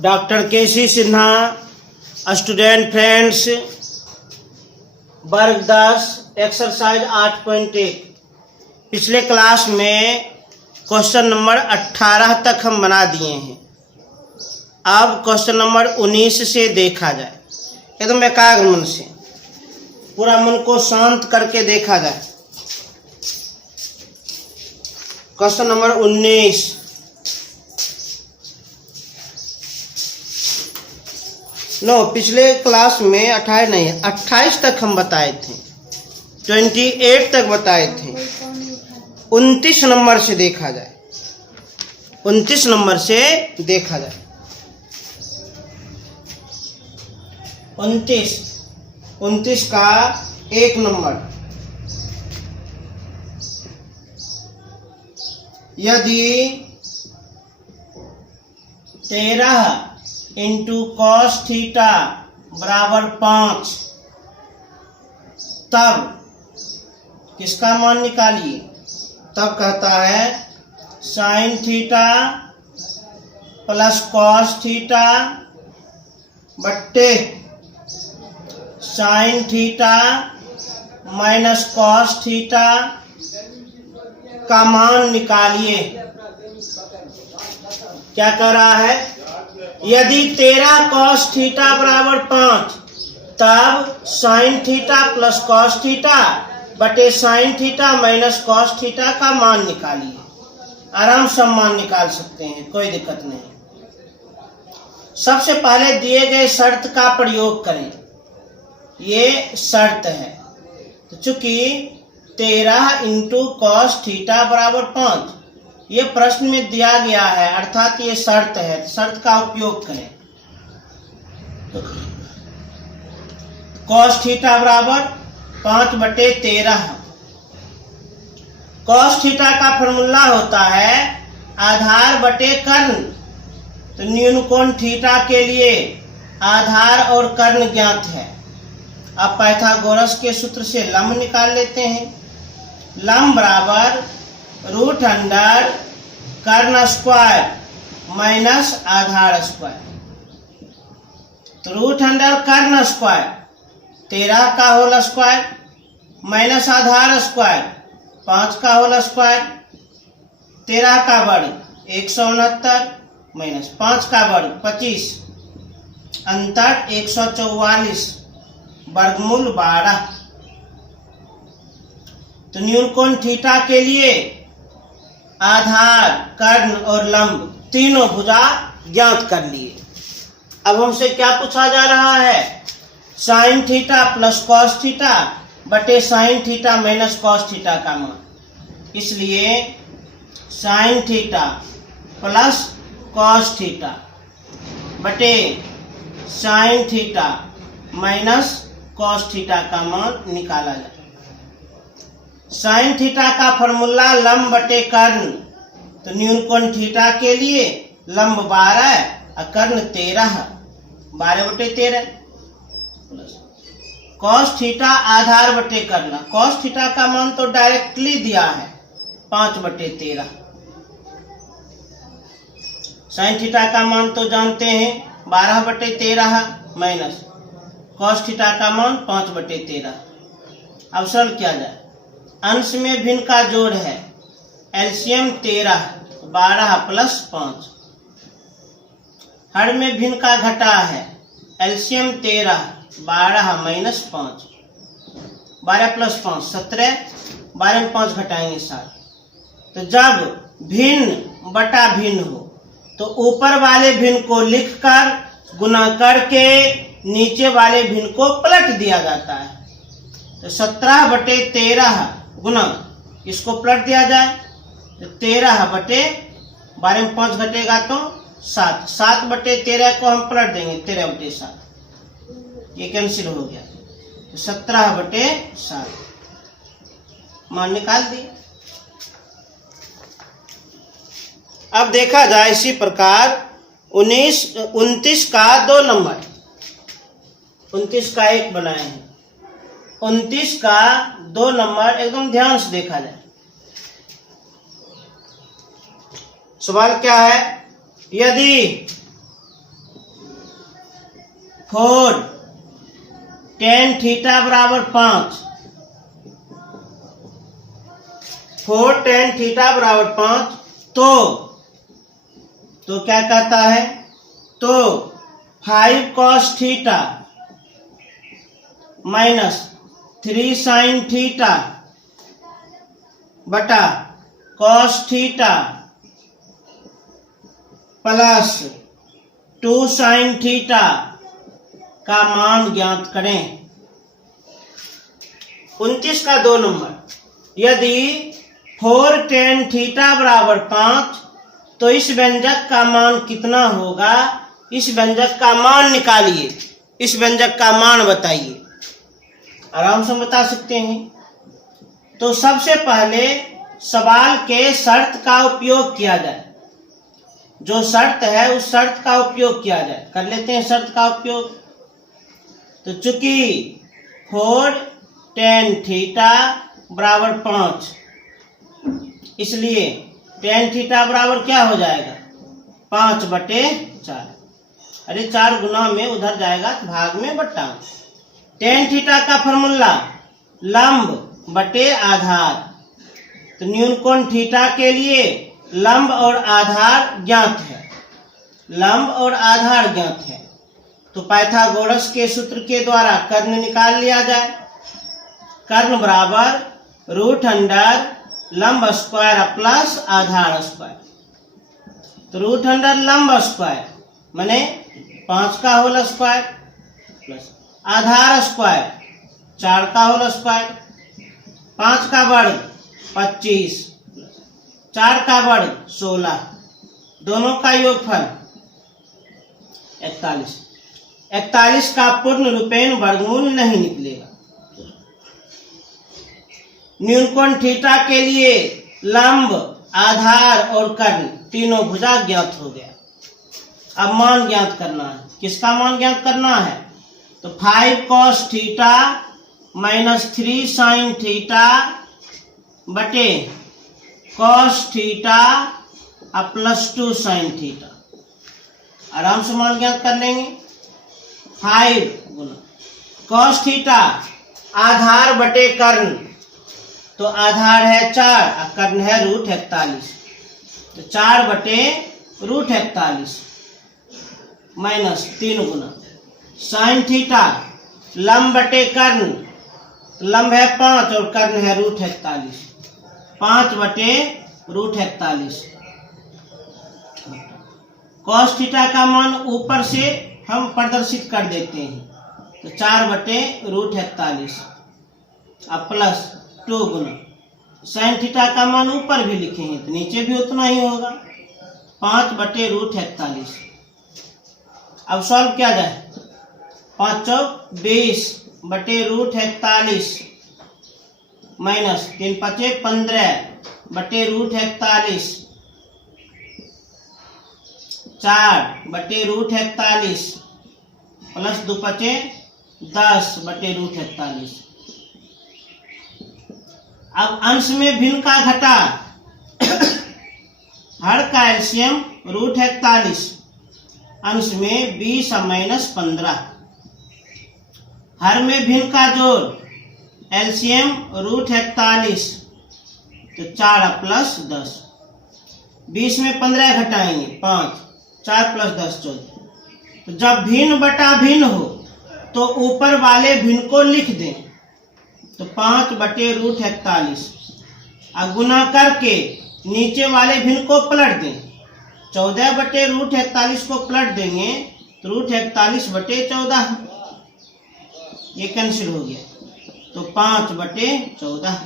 Doctor KC. Sinha, student friends, वर्ग 10 exercise 8.1। पिछले class में क्वेश्चन नंबर 18 तक हम बना दिए हैं। अब क्वेश्चन नंबर 19 से देखा जाए, एकदम एकाग्र मन से, पूरा मन को शांत करके देखा जाए। Question number 19। पिछले क्लास में 28 नहीं, 28 तक हम बताए थे, 28 तक बताए थे। 29 नंबर से देखा जाए, 29 नंबर से देखा जाए। 29 का 1 नंबर, यदि 13 इंटू कॉस थीटा बराबर 5, तब किसका मान निकालिए। तब कहता है sine theta plus cos theta बट्टे sine theta minus cos theta का मान निकालिए। क्या कर रहा है? यदि 13 कॉस थीटा बराबर 5, तब sine theta plus cos theta बटे sine theta minus cos theta का मान निकालिए। आराम से मान निकाल सकते हैं, कोई दिक्कत नहीं। सबसे पहले दिए गए शर्त का प्रयोग करें। ये शर्त है, तो चूंकि 13 इंटू कॉस थीटा बराबर 5 ये प्रश्न में दिया गया है, अर्थात ये शर्त है, शर्त का उपयोग करें। कॉस थीटा बराबर 5/13। कॉस थीटा का फॉर्मूला होता है आधार बटे कर्ण। तो न्यून कोण थीटा के लिए आधार और कर्ण ज्ञात है। अब पाइथागोरस के सूत्र से लंब निकाल लेते हैं। लंब बराबर रूट अंडर कर्ण स्क्वायर माइनस आधार स्क्वायर। तो रूट अंडर कर्ण स्क्वायर 13 का होल स्क्वायर माइनस आधार स्क्वायर 5 का होल स्क्वायर। 13 का वर्ग 169 माइनस 5 का वर्ग 25, अंतर 144, वर्गमूल 12। तो न्यून कोण थीटा के लिए आधार, कर्ण और लंब तीनों भुजा ज्ञात कर लिए। अब हमसे क्या पूछा जा रहा है? Sine theta plus cos theta बटे sine theta minus cos theta का मान। इसलिए sine theta plus cos theta बटे sine theta minus cos theta का मान निकाला जाए। साइन थीटा का फॉर्मूला लंब बटे कर्ण। तो न्यून कोण थीटा के लिए लंब 12 और कर्ण 13, 12/13। कॉस थीटा आधार बटे कर्ण। कॉस थीटा का मान तो डायरेक्टली दिया है 5/13। साइन थीटा का मान तो जानते हैं 12/13 माइनस कॉस थीटा का मान 5/13। अब सरल किया जाए। अंश में भिन्न का जोड़ है, एलसीएम 13, 12 प्लस 5। हर में भिन्न का घटा है, एलसीएम 13, 12 माइनस 5, 12 प्लस 5 17, 12 में 5 घटाएंगे 7। तो जब भिन्न बटा भिन्न हो तो ऊपर वाले भिन्न को लिखकर गुना करके नीचे वाले भिन्न को पलट दिया जाता है। तो 17/13 गुना इसको पलट दिया जाए तो 13/12 में 5 घटेगा तो 7, 7/13 को हम पलट देंगे 13/7, ये कैंसिल हो गया। तो 17/7 मान निकाल दिए। अब देखा जाए इसी प्रकार 29 का 2 नंबर, 29 का 1 बनाए हैं। 29 का 2 नंबर एकदम ध्यान से देखा जाए। सवाल क्या है? यदि 4 tan थीटा बराबर 5, 4 tan थीटा बराबर 5, तो क्या कहता है, तो 5 cos theta minus 3 sin theta बटा cos theta plus 2 sin theta का मान ज्ञात करें। 29 का 2 नंबर, यदि 4 tan थीटा बराबर 5, तो इस व्यंजक का मान कितना होगा, इस व्यंजक का मान निकालिए, इस व्यंजक का मान बताइए। आराम से बता सकते हैं। तो सबसे पहले सवाल के शर्त का उपयोग किया जाए, जो शर्त है उस शर्त का उपयोग किया जाए। कर लेते हैं शर्त का उपयोग। तो चूंकि 4 tan थीटा बराबर 5, इसलिए tan थीटा बराबर क्या हो जाएगा, 5/4। अरे 4 गुना में उधर जाएगा तो भाग में बट्टा। tan थीटा का फॉर्मूला लंब बटे आधार। तो न्यून कोण थीटा के लिए लंब और आधार ज्ञात है, लंब और आधार ज्ञात है। तो पाइथागोरस के सूत्र के द्वारा कर्ण निकाल लिया जाए। कर्ण बराबर √अंडर लंब स्क्वायर प्लस आधार स्क्वायर। तो √अंडर लंब स्क्वायर माने 5 का होल स्क्वायर प्लस आधार स्क्वायर 4 का होल स्क्वायर, 5 का वर्ग 25, 4 का वर्ग 16, दोनों का योगफल 41। 41 का पूर्ण रूपेण वर्गमूल नहीं निकलेगा। न्यून कोण थीटा के लिए लंब, आधार और कर्ण तीनों भुजा ज्ञात हो गया। अब मान ज्ञात करना है। किसका मान ज्ञात करना है, तो 5 cos theta minus 3 sin theta बटे cos theta plus 2 sin theta. आराम से मान ज्ञात कर लेंगे। 5 गुना cos थीटा आधार बटे कर्ण, तो आधार है 4 और कर्ण है √41, तो 4/√41 माइनस 3 गुना sin थीटा लंब बटे कर्ण, लंब है 5 और कर्ण है √41, 5/√41। cos थीटा का मान ऊपर से हम प्रदर्शित कर देते हैं, तो 4/√41 अब प्लस 2 गुना sin थीटा का मान ऊपर भी लिखे हैं तो नीचे भी उतना ही होगा, 5/√41। अब सॉल्व किया जाए। 5 चौक 20/√41 माइनस 3 5 15/√41, 4/√41 प्लस 2 5 10/√41। अब अंश में भिन्न का घटा, हर का एलसीएम √41, अंश में 20 माइनस 15, हर में भिन्न का जोड़ एलसीएम √41, तो 4 प्लस 10, 20 में 15 घटाएंगे 5, 4 प्लस 10 14। तो जब भिन्न बटा भिन्न हो तो ऊपर वाले भिन्न को लिख दें, तो 5/√41 और गुना करके नीचे वाले भिन्न को पलट दें, 14/√41 को पलट देंगे तो √41/14 ये कैंसिल हो गया, तो 5/14।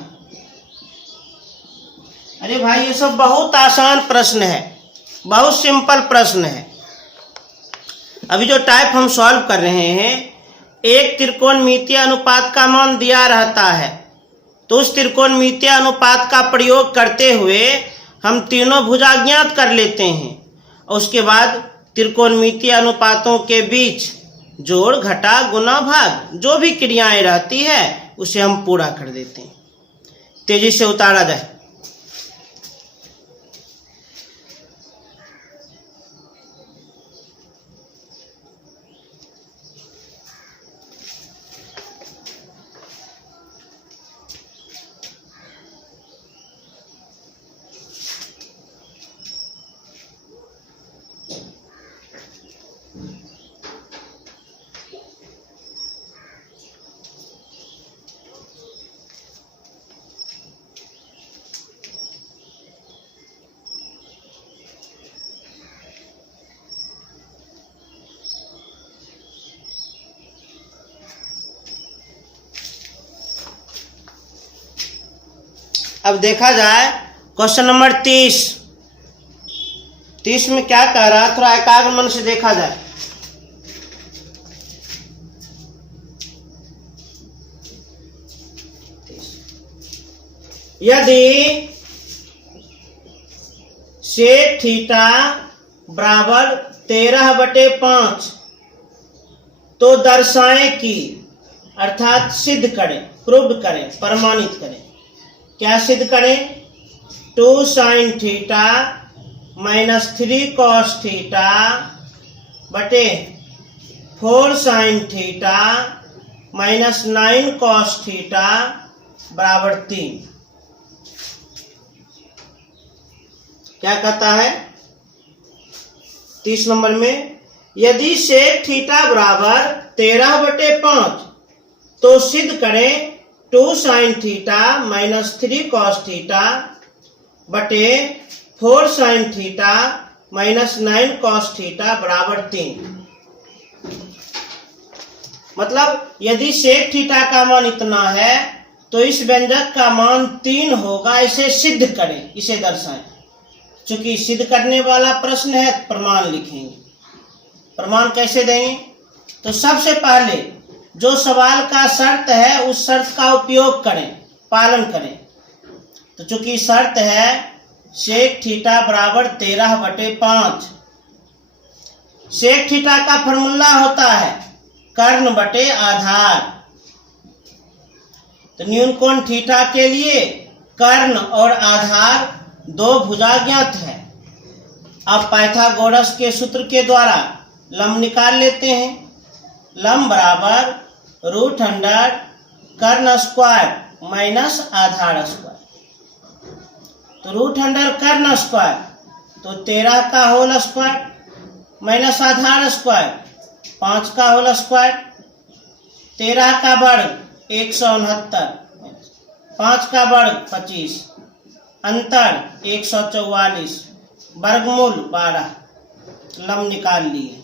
अरे भाई ये सब बहुत आसान प्रश्न है, बहुत सिंपल प्रश्न है। अभी जो टाइप हम सॉल्व कर रहे हैं, एक त्रिकोणमितीय अनुपात का मान दिया रहता है, तो उस त्रिकोणमितीय अनुपात का प्रयोग करते हुए हम तीनों भुजा ज्ञात कर लेते हैं और उसके बाद त्रिकोणमितीय अनुपातों के बीच जोड़ घटा गुना भाग जो भी क्रियाएं रहती है उसे हम पूरा कर देते हैं। तेजी से उतारा जाए। अब देखा जाए क्वेश्चन नंबर 30 में क्या कह रहा है, थोड़ा एकाग्र मन से देखा जाए। यदि सेक थीटा बराबर 13/5 तो दर्शाएं कि, अर्थात सिद्ध करें, प्रूव करें, प्रमाणित करें। क्या सिद्ध करें? 2 sin theta minus 3 cos theta बटे 4 sin theta minus 9 cos theta बराबर 3। क्या कहता है 30 नंबर में? यदि सेक थीटा बराबर 13/5 तो सिद्ध करें 2 sin theta minus 3 cos theta बटे 4 sin theta minus 9 cos theta बराबर 3। मतलब यदि सेक थीटा का मान इतना है तो इस व्यंजक का मान 3 होगा, इसे सिद्ध करें, इसे दर्शाएं। चूंकि सिद्ध करने वाला प्रश्न है, प्रमाण लिखेंगे। प्रमाण कैसे देंगे? तो सबसे पहले जो सवाल का शर्त है उस शर्त का उपयोग करें, पालन करें। तो चूंकि शर्त है सेक थीटा बराबर 13/5, सेक थीटा का फॉर्मूला होता है कर्ण बटे आधार। तो न्यून कोण थीटा के लिए कर्ण और आधार दो भुजा ज्ञात है। अब पाइथागोरस के सूत्र के द्वारा लंब निकाल लेते हैं। लंब बराबर √100 कर्ण स्क्वायर माइनस आधार स्क्वायर। तो √100 कर्ण स्क्वायर तो 13 का होल स्क्वायर माइनस आधार स्क्वायर 5 का होल स्क्वायर, 13 का वर्ग 169, 5 का वर्ग 25, अंतर 144, वर्गमूल 12। लंब निकाल लिए।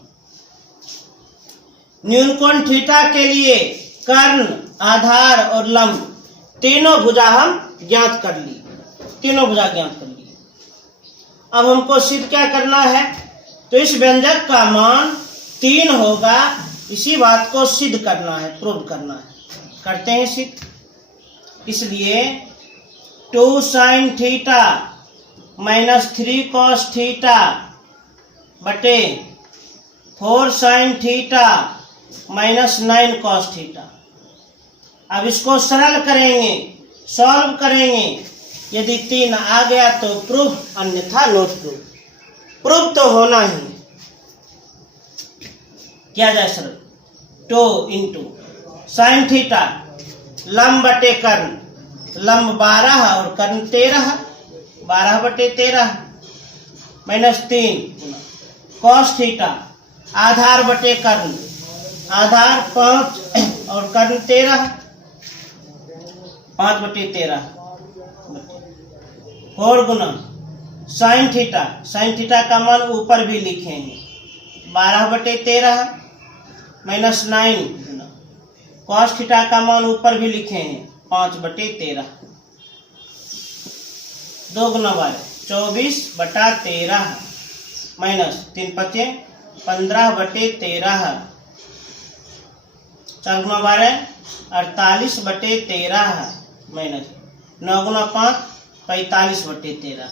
न्यून कोण थीटा के लिए कर्ण, आधार और लंब तीनों भुजा हम ज्ञात कर लिए, तीनों भुजा ज्ञात कर लिए। अब हमको सिद्ध क्या करना है? तो इस व्यंजक का मान 3 होगा, इसी बात को सिद्ध करना है, प्रूव करना है। करते हैं सिद्ध। इसलिए 2 sin theta minus 3 cos theta बटे 4 sin theta minus 9 cos theta. अब इसको सरल करेंगे, सॉल्व करेंगे। यदि 3 आ गया तो प्रूफ, अन्यथा नोट प्रूफ। प्रूफ तो होना ही। क्या जाए सरल? 2 × sin थीटा लंब बटे कर्ण, लंब 12 और कर्ण 13, 12/13 माइनस 3 cos थीटा आधार बटे कर्ण, आधार 5 और कर्ण 13, 5/13 4 गुना sin थीटा, sin थीटा का मान ऊपर भी लिखेंगे 12/13 माइनस 9 गुना cos थीटा का मान ऊपर भी लिखेंगे 5/13, 2 गुना 12 24/13 माइनस 3 × 5 15/13, 4 गुना 12 48/13 माइनस 9 गुना 5 45/13।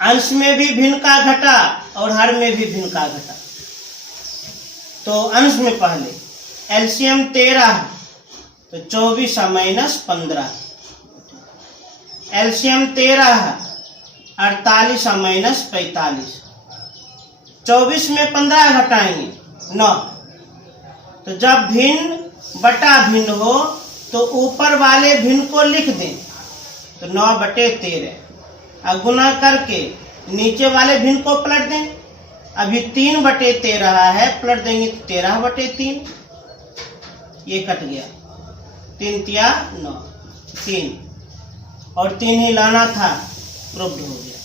अंश में भी भिन्न का घटा और हर में भी भिन्न का घटा। तो अंश में पहले एलसीएम 13 तो 24 माइनस 15, एलसीएम 13 48 माइनस 45, 24 में 15 घटाएंगे 9। तो जब भिन्न बटा भिन्न हो तो ऊपर वाले भिन्न को लिख दें, तो 9/13। अब गुना करके नीचे वाले भिन्न को पलट दें। अभी 3/13 है, पलट देंगे तो 13/3, ये कट गया। 3 × 9 3 और 3 ही लाना था, प्रूव्ड हो गया।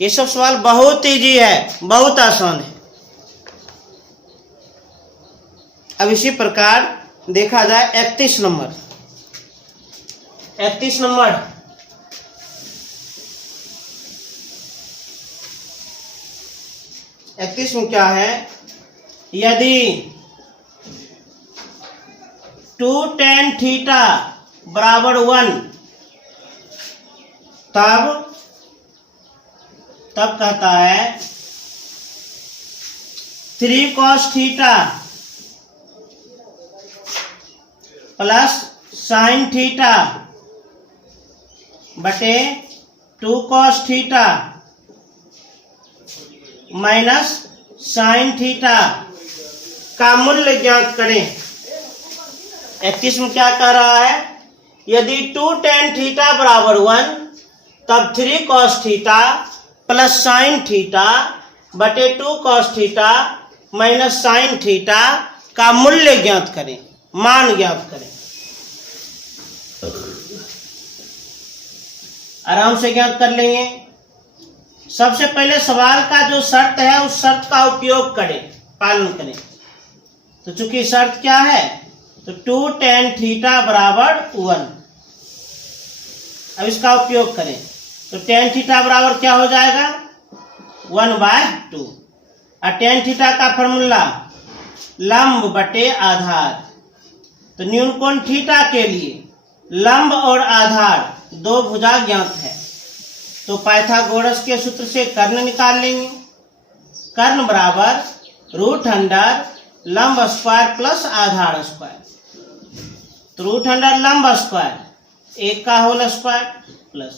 ये सब सवाल बहुत इजी है, बहुत आसान है। अब इसी प्रकार देखा जाए 31 नंबर। 31 नंबर, में क्या है? यदि 2 tan थीटा बराबर 1, तब कहता है 3 cos theta plus sin theta बटे 2 cos theta minus sin theta का मूल्य ज्ञात करें। 31 में क्या कह रहा है? यदि 2 tan थीटा बराबर 1, तब 3 cos theta plus sin theta बटे 2 cos theta minus sin theta का मूल्य ज्ञात करें, मान ज्ञात करें। आराम से ज्ञात कर लेंगे। सबसे पहले सवाल का जो शर्त है उस शर्त का उपयोग करें, पालन करें। तो चूंकि शर्त क्या है? तो 2 tan थीटा बराबर 1। अब इसका उपयोग करें तो tan थीटा बराबर क्या हो जाएगा? 1/2। और tan थीटा का फॉर्मूला लंब बटे आधार। तो न्यून कोण थीटा के लिए लंब और आधार दो भुजा ज्ञात है, तो पाइथागोरस के सूत्र से कर्ण निकाल लेंगे। कर्ण बराबर √अंडर लंब स्क्वायर प्लस आधार स्क्वायर। तो √अंडर लंब स्क्वायर 1 का होल स्क्वायर प्लस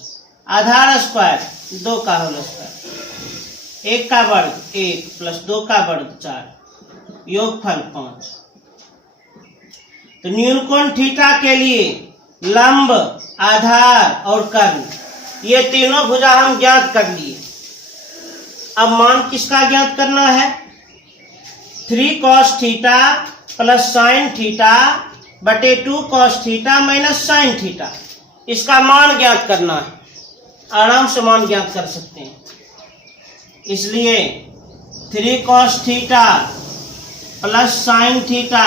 आधार स्क्वायर 2 का होल स्क्वायर। 1 का वर्ग 1 प्लस 2 का वर्ग 4, योगफल 5। तो न्यून कोण थीटा के लिए लंब, आधार और कर्ण, ये तीनों भुजा हम ज्ञात कर लिए। अब मान किसका ज्ञात करना है? 3 cos theta plus sin theta बटे 2 cos theta minus sin theta, इसका मान ज्ञात करना है। आराम से मान ज्ञात कर सकते हैं। इसलिए 3 cos theta plus sin theta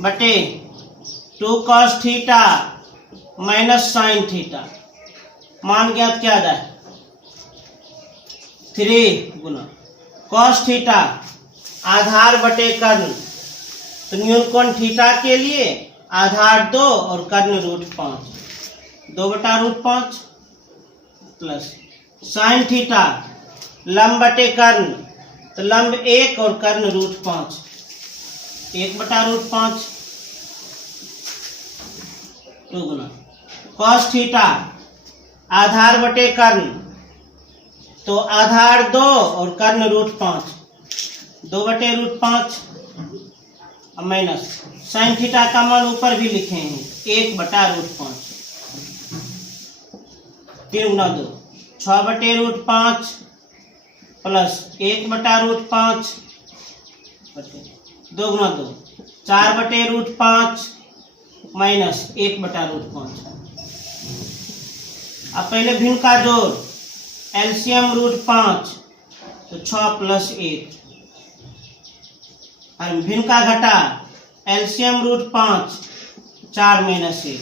बटे 2 cos theta minus sin theta, मान ज्ञात किया जाए। 3 गुना cos थीटा आधार बटे कर्ण, तो न्यून कोण थीटा के लिए आधार 2 और कर्ण √5, 2/√5 प्लस sin थीटा लंब बटे कर्ण, तो लंब 1 और कर्ण √5, 1/√5 2 गुना cos थीटा आधार बटे कर्ण, तो आधार 2 और कर्ण √5, 2/√5 माइनस sin थीटा का मान ऊपर भी लिखेंगे 1/√5, 3 गुना 2 6/√5 प्लस 1/√5 2 गुना 2 4/√5 माइनस 1/√5। अब पहले भिन्न का जोड़, एलसीएम √5 तो 6 प्लस 1, और भिन्न का घटा एलसीएम √5 4 माइनस 1,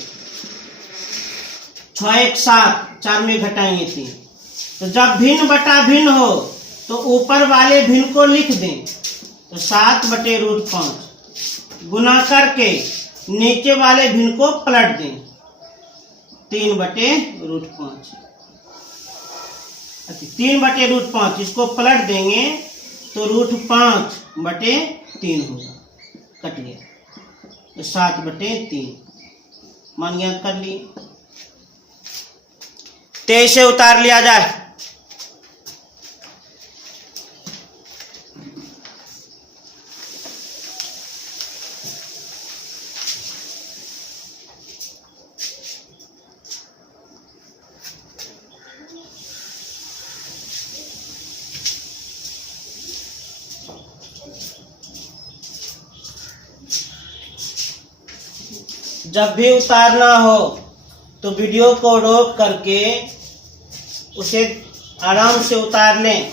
6 1 7, 4 में घटाएंगे 3। तो जब भिन्न बटा भिन्न हो तो ऊपर वाले भिन्न को लिख दें, तो 7/√5 गुना करके नीचे वाले भिन्न को पलट दें, 3/√5। 3/√5 इसको पलट देंगे तो √5/3 होगा, कट गया, तो 7/3 मान ज्ञात कर लिए। 23 से उतार लिया जाए। जब भी उतारना हो तो वीडियो को रोक करके उसे आराम से उतार लें।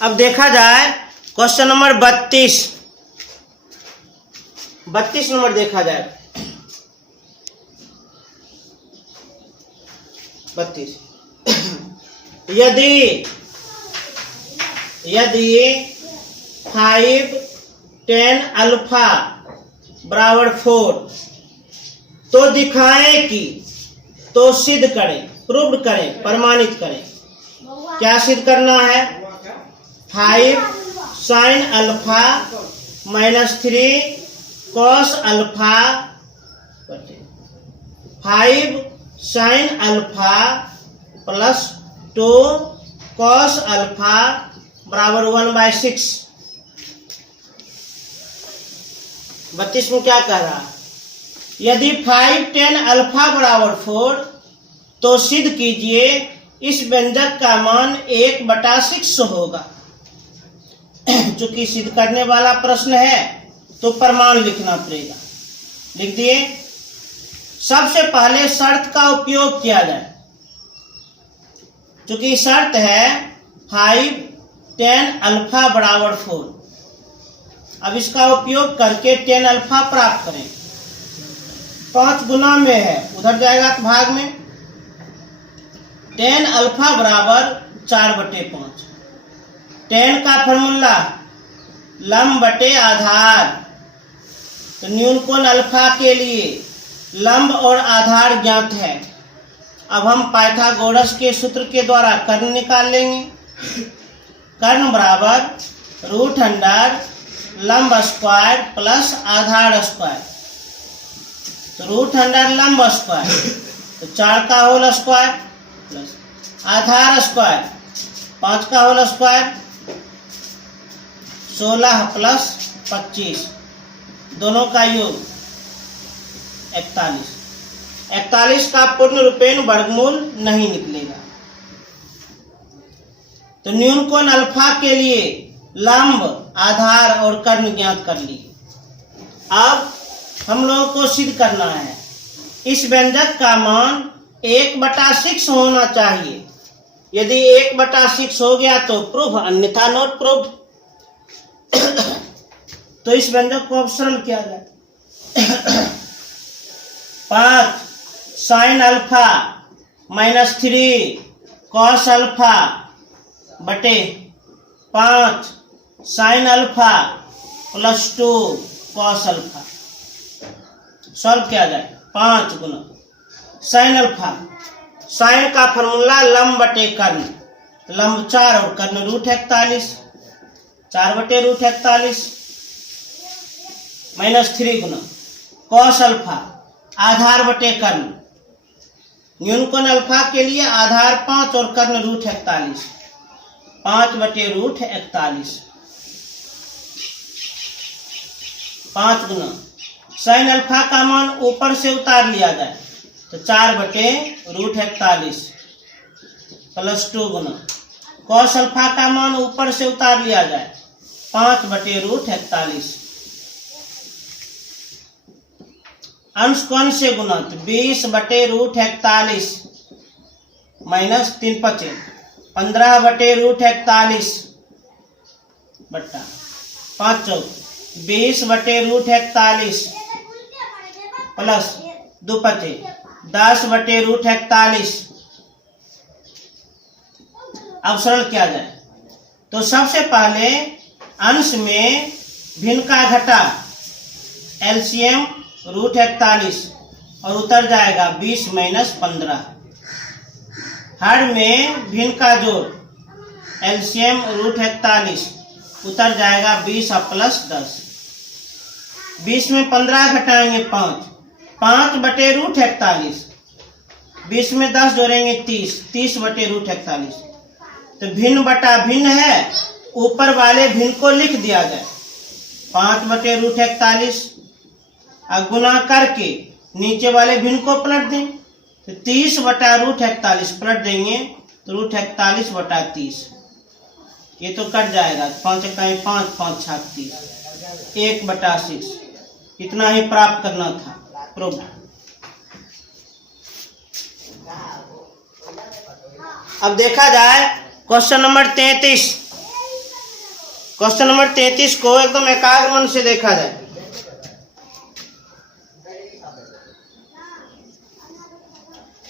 अब देखा जाए क्वेश्चन नंबर 32 नंबर देखा जाए 32। यदि 5 10 अल्फा बराबर 4 तो दिखाएं कि, तो सिद्ध करें, प्रूव करें, प्रमाणित करें। क्या सिद्ध करना है? 5 sine alpha -3 cos alpha 5 sine alpha plus 2 cos alpha बराबर 1/6। 32 में क्या कह रहा है? यदि 5 10 अल्फा बराबर 4 तो सिद्ध कीजिए इस व्यंजक का मान 1/6 होगा। चूंकि सिद्ध करने वाला प्रश्न है तो प्रमाण लिखना पड़ेगा। लिख दिए। सबसे पहले शर्त का उपयोग किया जाए। चूंकि शर्त है 5 10 अल्फा बराबर 4। अब इसका उपयोग करके 10 अल्फा प्राप्त करें। 5 गुना में है, उधर जाएगा तो भाग में। 10 अल्फा बराबर 4/5। 10 का फॉर्मूला लंब बटे आधार। तो न्यून कोण अल्फा के लिए लंब और आधार ज्ञात है। अब हम पाइथागोरस के सूत्र के द्वारा कर्ण निकाल लेंगे। कर्ण बराबर √अंडर लंब स्क्वायर प्लस आधार स्क्वायर। तो √अंडर लंब स्क्वायर तो 4 का होल स्क्वायर प्लस आधार स्क्वायर 5 का होल स्क्वायर 16 प्लस 25 दोनों का योग 41। 41 का पूर्ण रूपेण वर्गमूल नहीं निकलेगा। तो न्यून कोण अल्फा के लिए लंब, आधार और कर्ण ज्ञात कर लिए। अब हम लोगों को सिद्ध करना है इस व्यंजक का मान 1/6 होना चाहिए। यदि 1/6 हो गया तो प्रूफ, अन्यथा नॉट प्रूफ। तो इस व्यंजक को अब सरल किया जाए। 5 साइन अल्फा -3 कॉस अल्फा बटे 5 sine alpha plus 2 cos alpha. Solve किया जाए। 5 गुना साइन अल्फा। साइन का फॉर्मूला लंब बटे कर्ण। लंब 4 और कर्ण √41। 4/√41 -3 गुना कॉस अल्फा आधार बटे कर्ण। न्यून कोण अल्फा के लिए आधार 5 और कर्ण √41। 5/√41 5 गुना साइन अल्फा का मान ऊपर से उतार लिया जाए तो 4/√41 प्लस 2 गुना कॉस अल्फा का मान ऊपर से उतार लिया जाए 5/√41। अंश कोण से गुना तो 20/√41 माइनस 3 5 15/√41 बट्टा 5 चौक 20/√41 प्लस 2 5 10/√41। अब सरल किया जाए तो सबसे पहले अंश में भिन्न का घटा एलसीएम √41 और उतर जाएगा 20 - 15। हर में भिन्न का जोड़ एलसीएम √41 उतर जाएगा 20 प्लस 10। 20 में 15 घटाएंगे 5 5/√41। 20 में 10 जोड़ेंगे 30 30/√41। तो भिन्न बटा भिन्न है, ऊपर वाले भिन्न को लिख दिया जाए 5/√41 और गुना करके नीचे वाले भिन्न को पलट दें तो 30/√41 पलट देंगे तो √41/30। ये तो कट जाएगा 5 × 5 5 × 30 1/6। इतना ही प्राप्त करना था। प्रूफ। अब देखा जाए क्वेश्चन नंबर 33। क्वेश्चन नंबर 33 को एकदम एकाग्र मन से देखा जाए।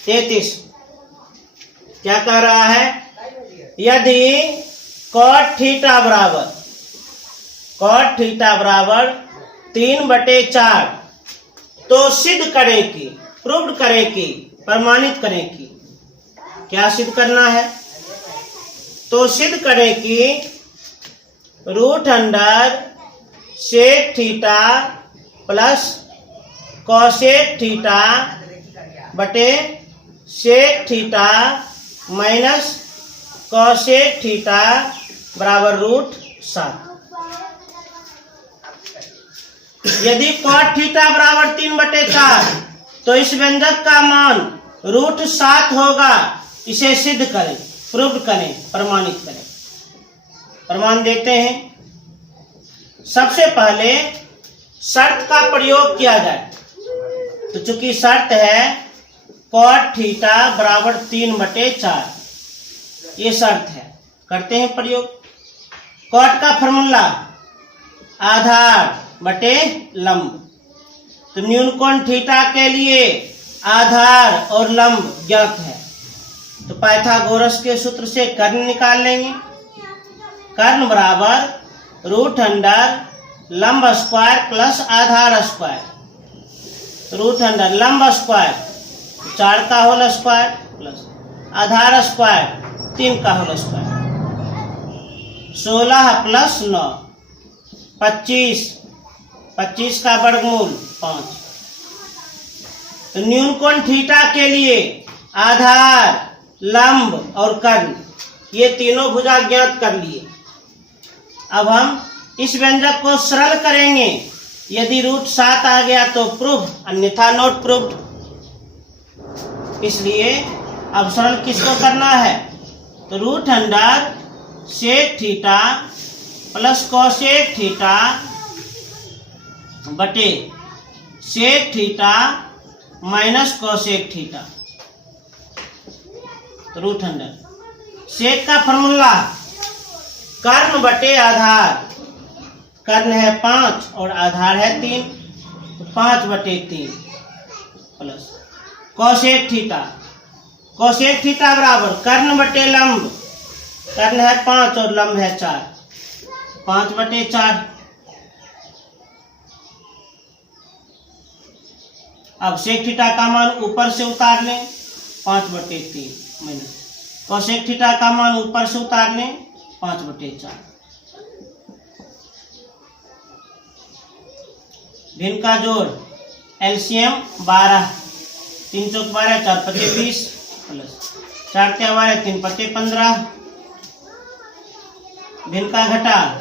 33 क्या कह रहा है? यदि cot थीटा बराबर 3/4 तो सिद्ध करें कि, प्रूव्ड करें कि, प्रमाणित करें कि, क्या सिद्ध करना है? तो सिद्ध करें कि √sec theta plus cosec theta बटे sec theta minus cosec theta बराबर √7। यदि cot थीटा बराबर 3/4 तो इस व्यंजक का मान √7 होगा। इसे सिद्ध करें, प्रूव करें, प्रमाणित करें। प्रमाण देते हैं। सबसे पहले शर्त का प्रयोग किया जाए। तो चूंकि शर्त है cot थीटा बराबर 3/4, ये शर्त है, करते हैं प्रयोग। cot का फॉर्मूला आधार बटे लंब। तो न्यून कोण थीटा के लिए आधार और लंब ज्ञात है, तो पाइथागोरस के सूत्र से कर्ण निकाल लेंगे। कर्ण बराबर √अंडर लंब स्क्वायर प्लस आधार स्क्वायर। √अंडर लंब स्क्वायर 4 का होल स्क्वायर प्लस आधार स्क्वायर 3 का होल स्क्वायर। 16 प्लस 9 25, 25 का वर्गमूल 5। तो न्यून कोण थीटा के लिए आधार, लंब और कर्ण, ये तीनों भुजा ज्ञात कर लिए। अब हम इस व्यंजक को सरल करेंगे। यदि √7 आ गया तो प्रूव, अन्यथा नॉट प्रूव्ड। इसलिए अब सरल किसको करना है? तो √sec theta plus cosec theta बटे sec theta minus cosec theta. तो √अंडर sec का फॉर्मूला कर्ण बटे आधार। कर्ण है 5 और आधार है 3, तो 5/3 plus cosec theta. cosec theta बराबर कर्ण बटे लंब। कर्ण है 5 और लंब है 4, 5/4। अब sec थीटा का मान ऊपर से उतार लें, 5/3 माइनस cosec थीटा का मान ऊपर से उतार लें, 5/4। भिन्न का जोड़ एलसीएम 12, 3 चौक 12, 4 पत्ते 20 प्लस 4 त्या 12, 3 पत्ते 15। भिन्न का घटा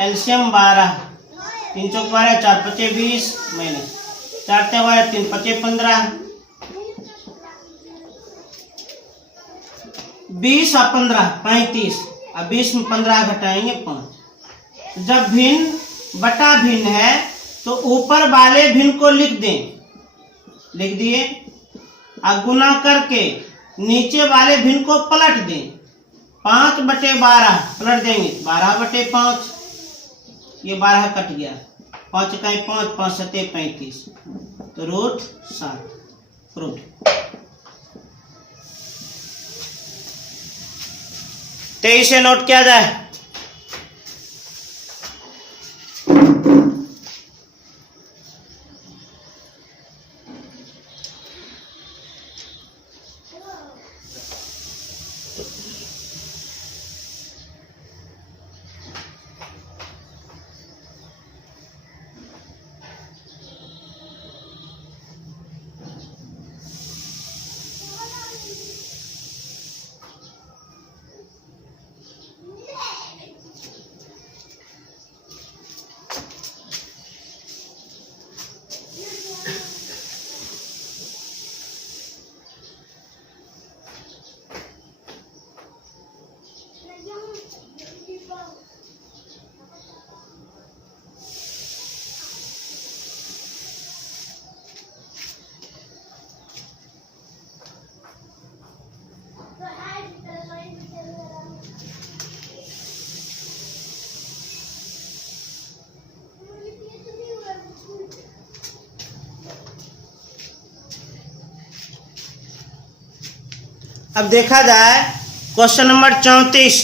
एलसीएम 12, 3 चौक 12, 4 पत्ते 20 माइनस 4 त्या 12, 3 पत्ते 15। 20 और 15 35। अब 20 में 15 घटाएंगे 5। जब भिन्न बटा भिन्न है तो ऊपर वाले भिन्न को लिख दें, लिख दिए। अब गुना करके नीचे वाले भिन्न को पलट दें। 5/12 पलट देंगे, 12/5। ये 12 कट गया, 5 इकाई 5, 5 सत्ते 35, तो √7 प्रूव्ड। तो इसे नोट किया जाए। अब देखा जाए क्वेश्चन नंबर 34।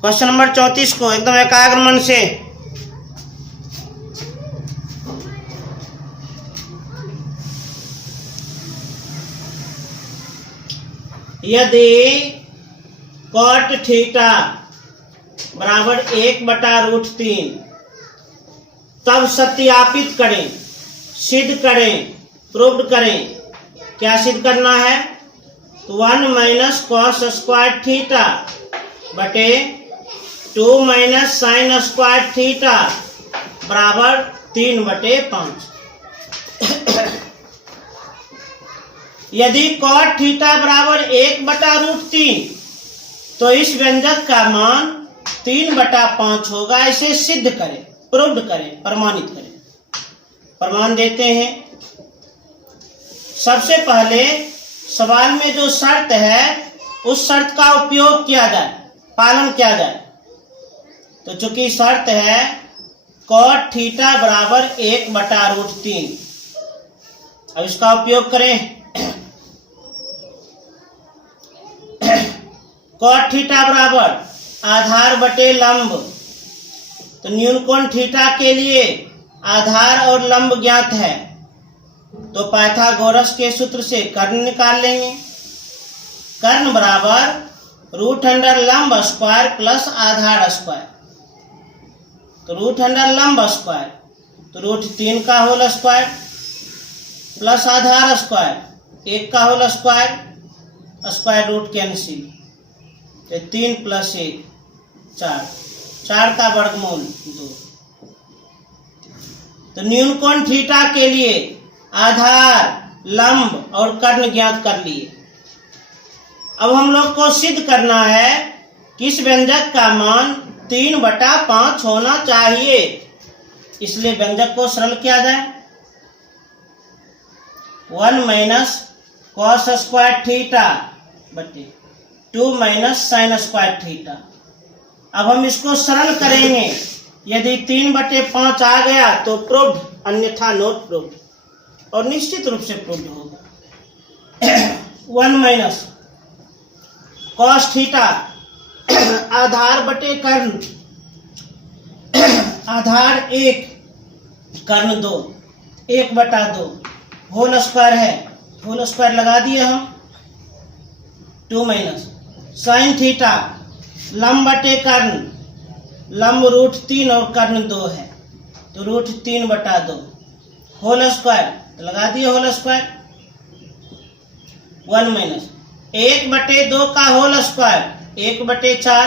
क्वेश्चन नंबर 34 को एकदम एकाग्र मन से यदि cot थीटा बराबर 1/√3 तब सत्यापित करें, सिद्ध करें, प्रूव्ड करें। क्या सिद्ध करना है? तो 1 - cos स्क्वायर थीटा बटे 2 - sin स्क्वायर थीटा बराबर 3/5। यदि cot थीटा बराबर 1/√3 तो इस व्यंजक का मान 3/5 होगा। इसे सिद्ध करें, प्रूव्ड करें, प्रमाणित करें। प्रमाण देते हैं। सबसे पहले सवाल में जो शर्त है उस शर्त का उपयोग किया जाए, पालन किया जाए। तो चूंकि शर्त है cot थीटा बराबर 1/√3, अब इसका उपयोग करें। cot थीटा बराबर आधार बटे लंब, तो न्यून कोण थीटा के लिए आधार और लंब ज्ञात है, तो पाइथागोरस के सूत्र से कर्ण निकाल लेंगे। कर्ण बराबर √अंडर लंब स्क्वायर प्लस आधार स्क्वायर, तो √अंडर लंब स्क्वायर तो √3 का होल स्क्वायर प्लस आधार स्क्वायर 1 का whole square, square root cancel, तो 3 + 1 4, 4 का वर्गमूल 2। तो न्यून कोण थीटा के लिए आधार, लंब और कर्ण ज्ञात कर लिए। अब हम लोग को सिद्ध करना है कि इस व्यंजक का मान 3/5 होना चाहिए। इसलिए व्यंजक को सरल किया जाए। 1 - cos स्क्वायर थीटा बटे 2 - sin स्क्वायर थीटा। अब हम इसको सरल करेंगे। यदि 3/5 आ गया तो प्रूव्ड, अन्यथा नॉट प्रूव्ड, और निश्चित रूप से प्रूव्ड होगा। 1 - cos थीटा आधार बटे कर्ण, आधार 1 कर्ण 2, 1/2 होल स्क्वायर है, होल स्क्वायर लगा दिए हम। 2 - sin थीटा लंब बटे कर्ण, लंब √3 और कर्ण 2 है, तो √3/2 होल स्क्वायर लगा दिए होल स्क्वायर। 1 - 1/2 का होल स्क्वायर 1/4,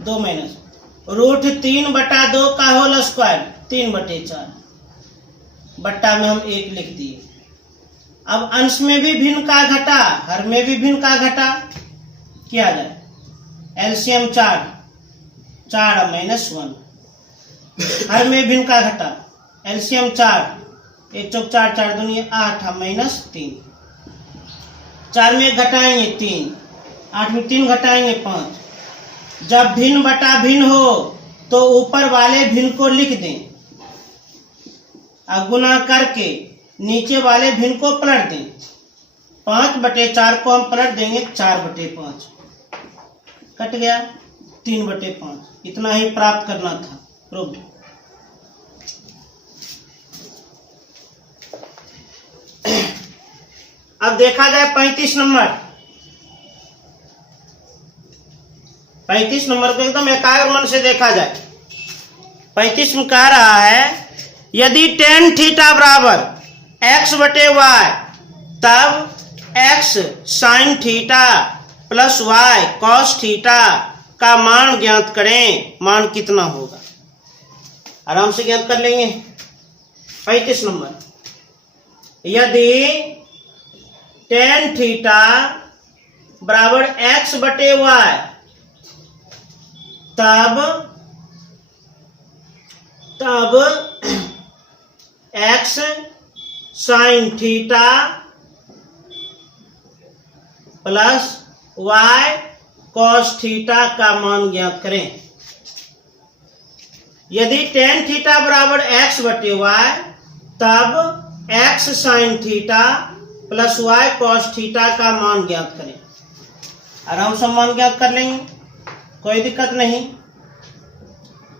2 - √3/2 का होल स्क्वायर 3/4, बट्टा में हम 1 लिख दिए। अब अंश में भी भिन्न का घटा, हर में भी भिन्न का घटा किया जाए। एलसीएम 4, 4 - 1, हर में भिन्न का घटा। एलसीएम 4, 1 × 4, 4 दूनी 8 -3, 4 में घटाएंगे 3, 8 में 3 घटाएंगे 5। जब भिन्न बटा भिन्न हो तो ऊपर वाले भिन्न को लिख दें, अब गुना करके नीचे वाले भिन्न को पलट दें। 5/4 को हम पलट देंगे 4/5, कट गया 3/5। इतना ही प्राप्त करना था, प्रूव्ड। अब देखा जाए 35 नंबर। 35 नंबर को एकदम एकाग्र मन से देखा जाए। 35 में कह रहा है यदि tan थीटा बराबर x/y तब x sin theta plus y cos theta का मान ज्ञात करें। मान कितना होगा? आराम से ज्ञात कर लेंगे। 35 नंबर, यदि tan थीटा बराबर x/y तब x sin theta plus y cos theta का मान ज्ञात करें। यदि tan थीटा बराबर x/y तब x sin theta plus Y cos theta का मान ज्ञात करें। आराम से मान ज्ञात कर लेंगे, कोई दिक्कत नहीं।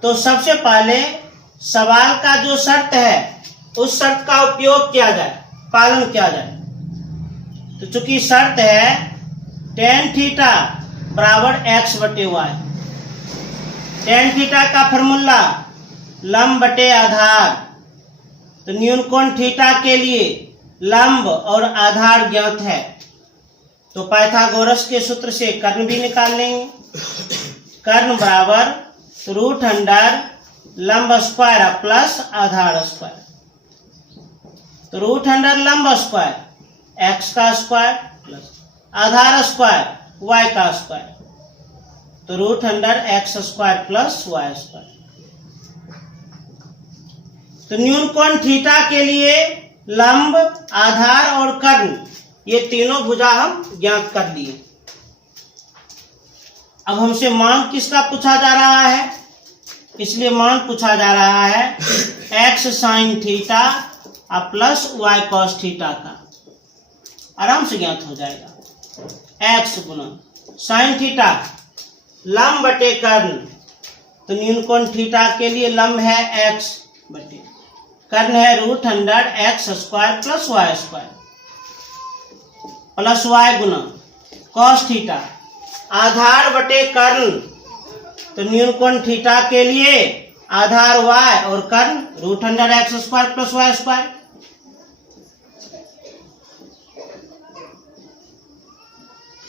तो सबसे पहले सवाल का जो शर्त है उस शर्त का उपयोग किया जाए, पालन किया जाए। तो चूंकि शर्त है टेन थीटा बराबर एक्स बटे वाई, टेन थीटा का फॉर्मूला लंब बटे आधार। तो न्यून कोण थीटा के लिए लंब और आधार ज्ञात है, तो पाइथागोरस के सूत्र से कर्ण भी निकाल लेंगे। कर्ण बराबर रूट अंडर लंब स्क्वायर प्लस आधार स्क्वायर। तो रूट अंडर लंब स्क्वायर एक्स का स्क्वायर प्लस आधार स्क्वायर वाई का स्क्वायर, तो root under x square plus Y square. तो न्यून कोण थीटा के लिए लंब, आधार और कर्ण ये तीनों भुजा हम ज्ञात कर लिए। अब हमसे मान किसका पूछा जा रहा है, इसलिए मान पूछा जा रहा है X sine theta plus Y cos theta का। आराम से ज्ञात हो जाएगा। एक्स गुना साइन थीटा लंब बटे कर्ण, तो न्यून कोण थीटा के लिए लंब है एक्स बटे कर्ण है root under x square plus Y square plus y गुना कॉस थीटा आधार बटे कर्ण, तो न्यून कोण थीटा के लिए आधार वाई और कर्ण root under x square plus Y square.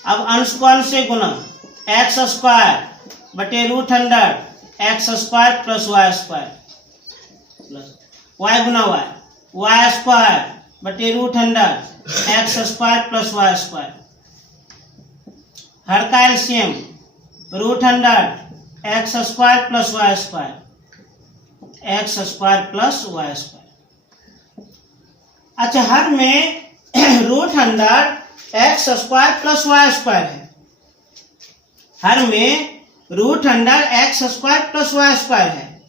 अब अंश को अंश से गुना एक्स स्क्वायर बटे root under x square plus Y square plus y गुना वाई स्क्वायर बटे root under x square plus Y square. हर का LCM root under x square plus Y square, x square plus Y square. अच्छा, हर में root under x square plus Y square है, हर में root under x square plus Y square है,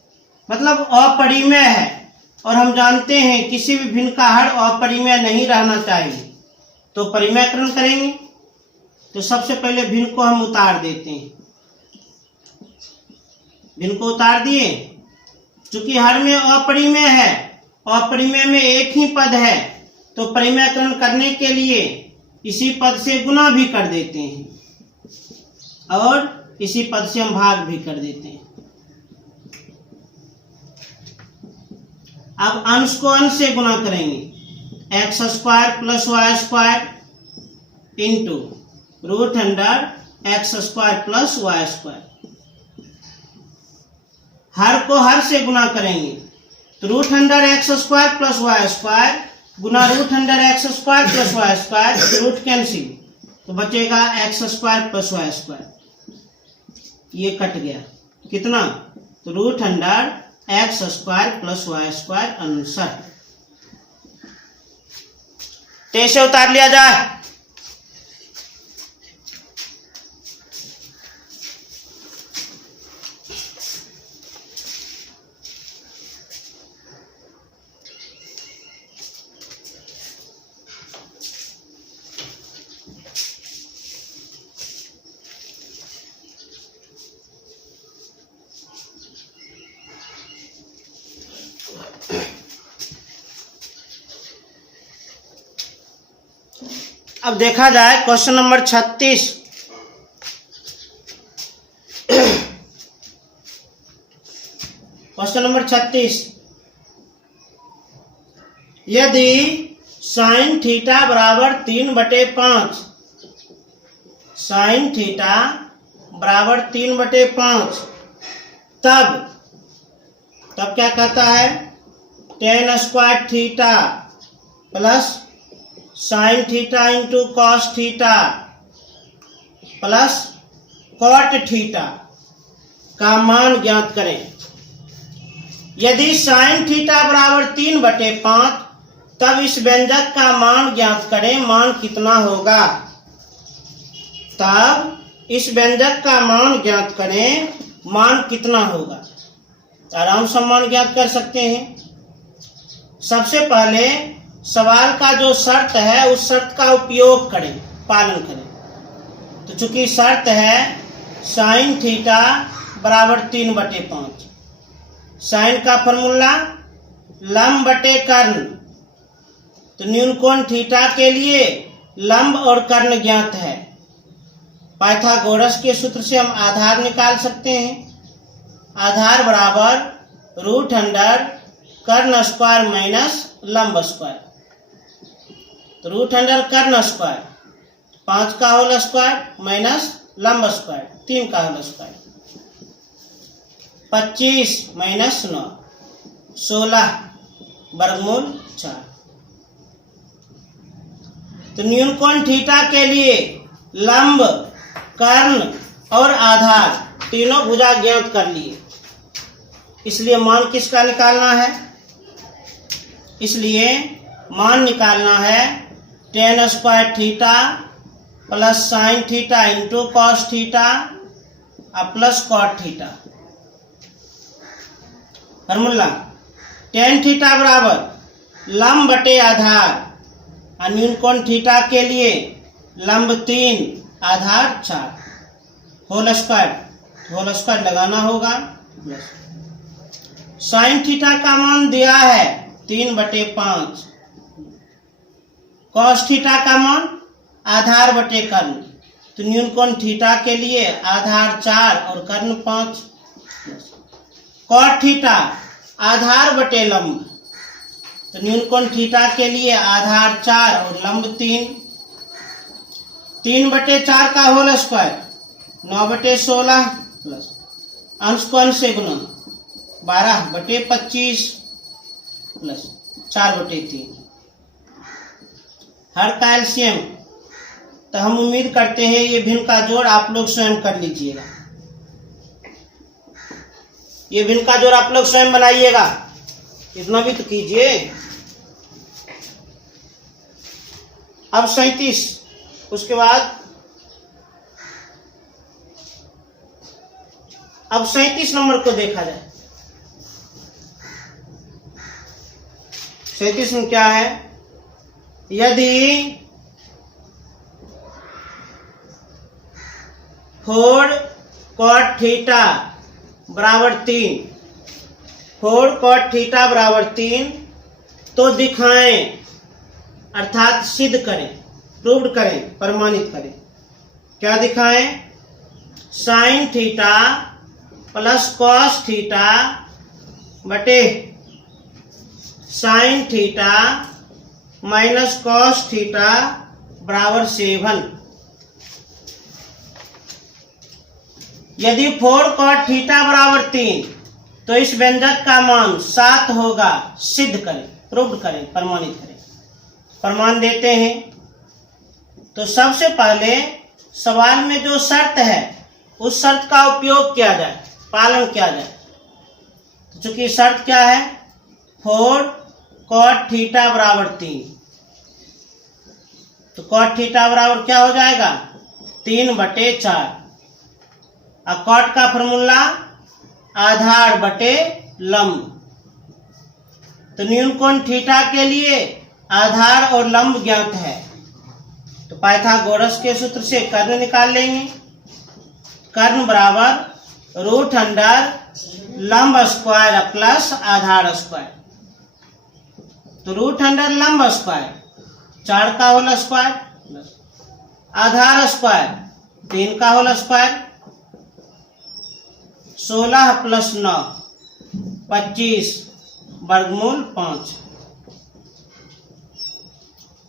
मतलब अपरिमेय है। और हम जानते हैं किसी भी भिन्न का हर अपरिमेय नहीं रहना चाहिए, तो परिमेयकरण करेंगे। तो सबसे पहले भिन्न को हम उतार देते हैं, भिन्न को उतार दिए। चूंकि हर में अपरिमेय है, अपरिमेय में एक ही पद है, तो परिमेयकरण करने के लिए इसी पद से गुना भी कर देते हैं और इसी पद से हम भाग भी कर देते हैं। अब अंश को अंश से गुना करेंगे, x square plus Y square into root under x square plus Y square. हर को हर से गुना करेंगे, तो root under x square plus Y square गुना root under x square plus Y square, root cancel, तो बचेगा x square plus Y square. ये कट गया, कितना, तो root under x square plus Y square अनुसार। कैसे उतार लिया जाए, अब देखा जाए क्वेश्चन नंबर 36। क्वेश्चन नंबर 36, यदि साइन थीटा बराबर 3/5, साइन थीटा बराबर 3/5, तब क्या कहता है, tan square theta plus sine theta into cos theta plus cot theta का मान ज्ञात करें। यदि साइन थीटा बराबर 3/5, तब इस व्यंजक का मान ज्ञात करें, मान कितना होगा। तब इस व्यंजक का मान ज्ञात करें, मान कितना होगा। आराम से मान ज्ञात कर सकते हैं। सबसे पहले सवाल का जो शर्त है उस शर्त का उपयोग करें, पालन करें। तो चूंकि शर्त है साइन थीटा बराबर 3/5, साइन का फॉर्मूला लंब बटे कर्ण, तो न्यून कोण थीटा के लिए लंब और कर्ण ज्ञात है। पाइथागोरस के सूत्र से हम आधार निकाल सकते हैं। आधार बराबर √अंडर कर्ण स्क्वायर माइनस लंब स्क्वायर। तो √अंडर कर्ण स्क्वायर 5 का होल स्क्वायर माइनस लंब स्क्वायर 3 का होल स्क्वायर, 25 माइनस 9 16 वर्गमूल 4। तो न्यून कोण थीटा के लिए लंब, कर्ण और आधार तीनों भुजा ज्ञात कर लिए। इसलिए मान किसका निकालना है? इसलिए मान निकालना है tan square theta plus sine theta into cos theta plus cot theta. Formula tan theta बराबर लंब बटे आधार, न्यून कोण थीटा के लिए लंब 3 आधार 4, होल स्क्वायर लगाना होगा प्लस साइन थीटा का मान दिया है 3/5, कॉस थीटा का मान आधार बटे कर्ण, तो न्यून कोण थीटा के लिए आधार 4 और कर्ण 5, कॉट थीटा आधार बटे लंब, तो न्यून कोण थीटा के लिए आधार 4 और लंब 3, 3/4 का होल स्क्वायर 9/16 प्लस अंश को अंश से गुना 12/25 प्लस 4/3। हर का एलसीएम, तो हम उम्मीद करते हैं ये भिन्न का जोड़ आप लोग स्वयं कर लीजिएगा। ये भिन्न का जोड़ आप लोग स्वयं बनाइएगा, इतना भी तो कीजिए। अब 37, उसके बाद अब 37 नंबर को देखा जाए। 37 में क्या है? यदि 4 cot थीटा बराबर 3, 4 cot थीटा बराबर 3, तो दिखाएं अर्थात सिद्ध करें, प्रूव्ड करें, प्रमाणित करें। क्या दिखाएं? Sine theta plus cos theta बटे sine theta minus cos theta बराबर 7। यदि 4 cot थीटा बराबर 3, तो इस व्यंजक का मान 7 होगा। सिद्ध करें, प्रूव्ड करें, प्रमाणित करें। प्रमाण देते हैं। तो सबसे पहले सवाल में जो शर्त है उस शर्त का उपयोग किया जाए, पालन किया जाए। तो चूंकि शर्त क्या है? 4 cot थीटा बराबर 3, तो cot थीटा बराबर क्या हो जाएगा? 3/4। और cot का फॉर्मूला आधार बटे लंब, तो न्यून कोण थीटा के लिए आधार और लंब ज्ञात है। तो पाइथागोरस के सूत्र से कर्ण निकाल लेंगे। कर्ण बराबर √अंडर लंब स्क्वायर प्लस आधार स्क्वायर। तो √अंडर लंब स्क्वायर 4 का होल स्क्वायर प्लस आधार स्क्वायर 3 का होल स्क्वायर, 16 प्लस 9 25 वर्गमूल 5।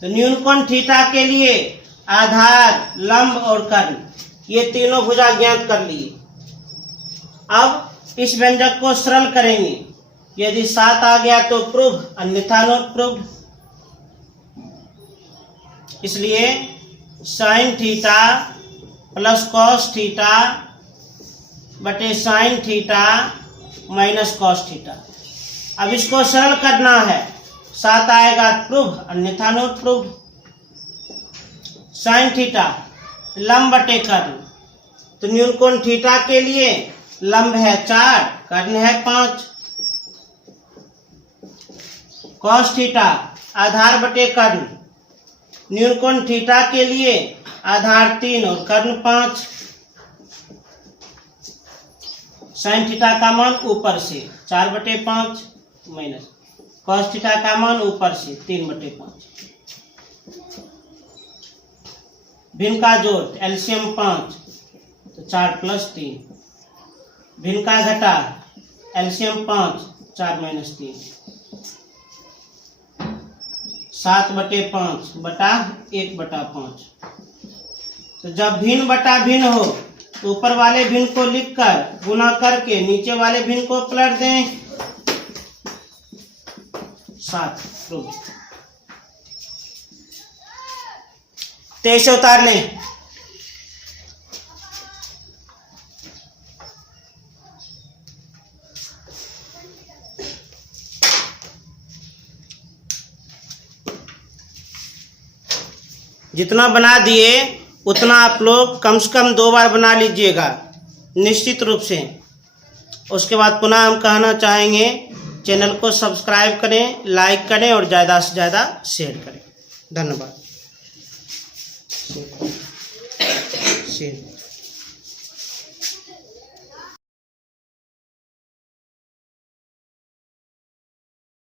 तो न्यून कोण थीटा के लिए आधार, लंब और कर्ण ये तीनों भुजा ज्ञात कर लिए। अब इस व्यंजक को सरल करेंगे। यदि 7 आ गया तो प्रूव, अन्यथा नॉट प्रूव। इसलिए sine theta plus cos theta बटे sine theta minus cos theta. अब इसको सरल करना है। 7 आएगा प्रूव, अन्यथा नॉट प्रूव। साइन थीटा लंब बटे कर्ण, तो न्यून कोण थीटा के लिए लंब है 4, कर्ण है 5। कॉस थीटा आधार बटे कर्ण, न्यून कोण थीटा के लिए आधार 3 और कर्ण 5, साइन थीटा का मान ऊपर से 4/5 माइनस कॉस थीटा का मान ऊपर से 3/5। भिन्न का जोड़ एलसीएम 5 तो 4 + 3, भिन्न का घटा एलसीएम 5 4 - 3, 7/5 बटा 1/5। तो जब भिन्न बटा भिन्न हो तो ऊपर वाले भिन्न को लिखकर गुना करके नीचे वाले भिन्न को पलट दें। 7 23 उतार लें। जितना बना दिए उतना आप लोग कम से कम 2 बार बना लीजिएगा निश्चित रूप से। उसके बाद पुनः हम कहना चाहेंगे चैनल को सब्सक्राइब करें, लाइक करें और ज़्यादा से ज़्यादा शेयर करें। धन्यवाद। शेयर।